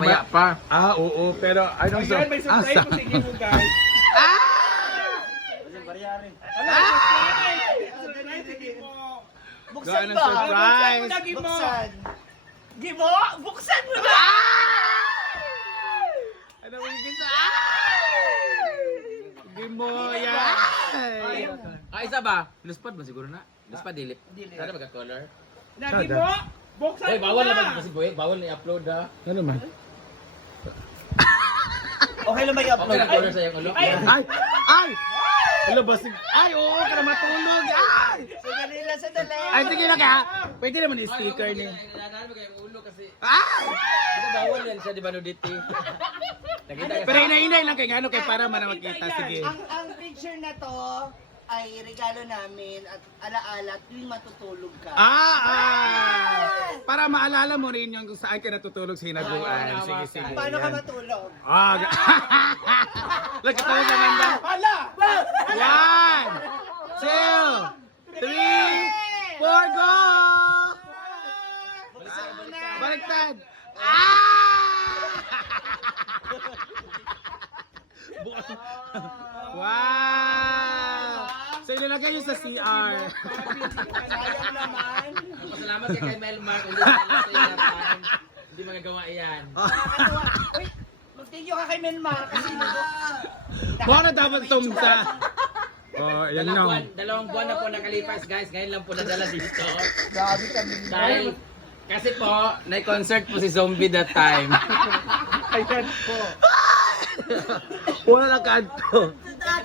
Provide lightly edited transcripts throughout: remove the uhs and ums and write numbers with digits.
mamaya pa. Oo, pero I don't know. Ayan, may surprise po sige mo guys. Buksan ba? Surprise! Buksan. Gimo? Buksan mo na! Ano mo yung kisa? Hindi mo yan! Isa ba? Luspad ba siguro na? Luspad, dilip. Sana magka-color. Lagi mo? Buksan Hoy, mo bawal na! naman kasi boy. Bawal na i-upload ha. Ano man? Okay lang ba Okay i-upload? lang color sa iyong ulo. Ay! Ay! Hello, basig. Ay, oo, para matulog. Ay! Sige nila sa dali. Ay, sige lang kaya. Pwede naman yung sticker ni. Nanahan mo kayong ulo kasi. Ay! Ito bawal yan siya, di ba nudity? Nakita ka Pero hinay-hinay lang kaya ano kaya para man makita. Sige. Ang picture na to ay regalo namin at alaala tuwing matutulog ka. Para maalala mo rin yung kung saan ka natutulog sa hinaguan. Sige, sige. Paano ka yan. matulog? Lagkatawa sa ganda. Hala! 1, 2, 3, 4, go! Buksan mo na! Baliktad! Wow! So ilalagay nyo sa CR. Sayang naman. Pasalamat kay Melmar. Hindi sa time. Hindi magagawa yan. Nakakatawa. Uy, mag-thank you ka kay Melmar kasi Baka na dapat tumsa. Oh, yan na. Dalawang buwan na po nakalipas guys. Ngayon lang po nadala dito. Grabe kami. Dahil kasi po, na-concert po si Zombie that time. Ayan po. Wala na kanto.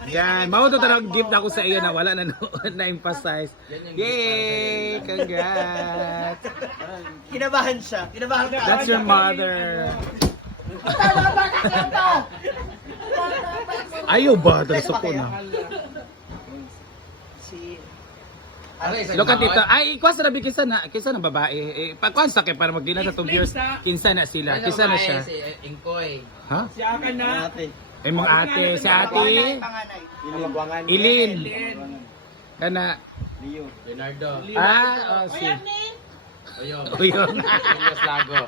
Yan, mauto talagang gift ako sa iyo na wala na noon na-emphasize. Yay! Congrats! Kinabahan siya. Kinabahan ka. That's your mother. Ayaw ba? Dalasok ko na. Si... Look at ito. Ay, ikwas na kisa na babae. Pagkuhan sa akin para magdila sa 2 years. Kinsa na sila. Kinsa na siya. Si Ingkoy. Ha? Si Aka na. Ay, mga ate. Si ate. Panganay. Ilin. Kana. Leonardo. Si. Oyong. Uyong. Julius Lago.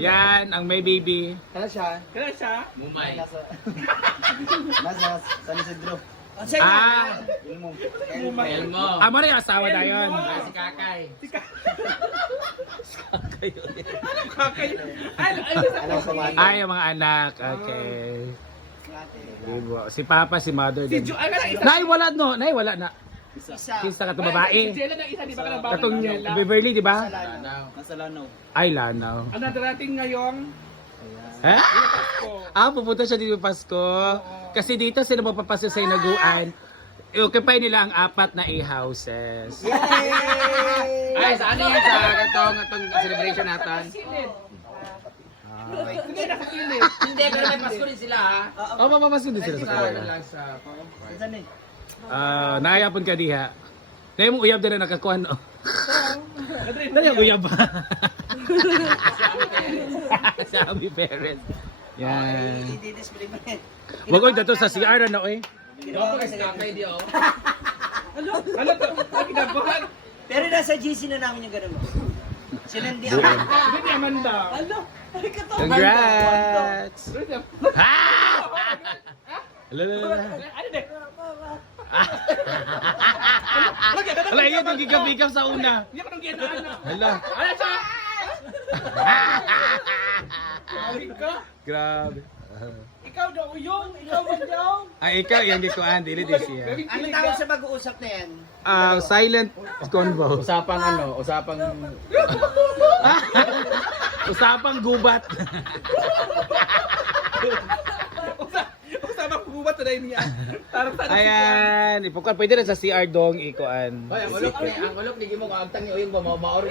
Yan, ang may baby. Kala siya. Kaya siya. Mumay. Nasa San Isidro. Umay. Elmo. Mo rin yung asawa na yun. Si Kakay. Kakay. Ay, yung mga anak. Okay. Si Papa, si Mother. Si din. Jo, ano lang isa? Nay, wala no. Nay, wala na. Isa. Kinsa ka to babae. Si Jella na isa, di ba ka lang Katong Jella? Beverly, di ba? Lanaw. Nasa Lanao. Ay, Lanaw. Ang nadarating ngayong Ha? Pasko. Pupunta siya dito Pasko. Kasi dito sila mapapasya sa inaguan. Occupy nila ang 4 na A-houses. Ay, sa ano yan? Sa itong celebration natin? Hindi na sa kilid. Hindi, pero may Pasko rin sila ha. Mapapasya din sila sa Sa kuya. ano lang sa... Saan eh? Naayapon ka diha. Kaya mo uyab din na nakakuan. No? Dali ang uyab ba? Sa Ami Perez. Yan. I-display mo yan. Wag ko dito sa CR na eh. Ako kasi Kakay di oh. Ano to? Ang kinabahan. Pero nasa GC na namin yung ganun mo. Sinandi ako. Hindi ni Amanda. Ano? Congrats! Ha! Lala. Ano de? Wala yun yung gigap-gigap sa una. Hindi ko nang ginaan. Hala. Ano siya? Sabi ka? Grabe. Ikaw daw yung, ikaw man daw. Ay, ikaw, yung gikuan, dili din siya. Ano tawag sa pag-uusap na yan? Silent convo. Usapang ano, usapang... Usapang gubat. Usama pugubat na rin niya. Ayan, ipukan. Pwede rin sa CR dong ikuan. Hoy, ang ulok ni Gimo, kung agtang ni Oyong ba, maori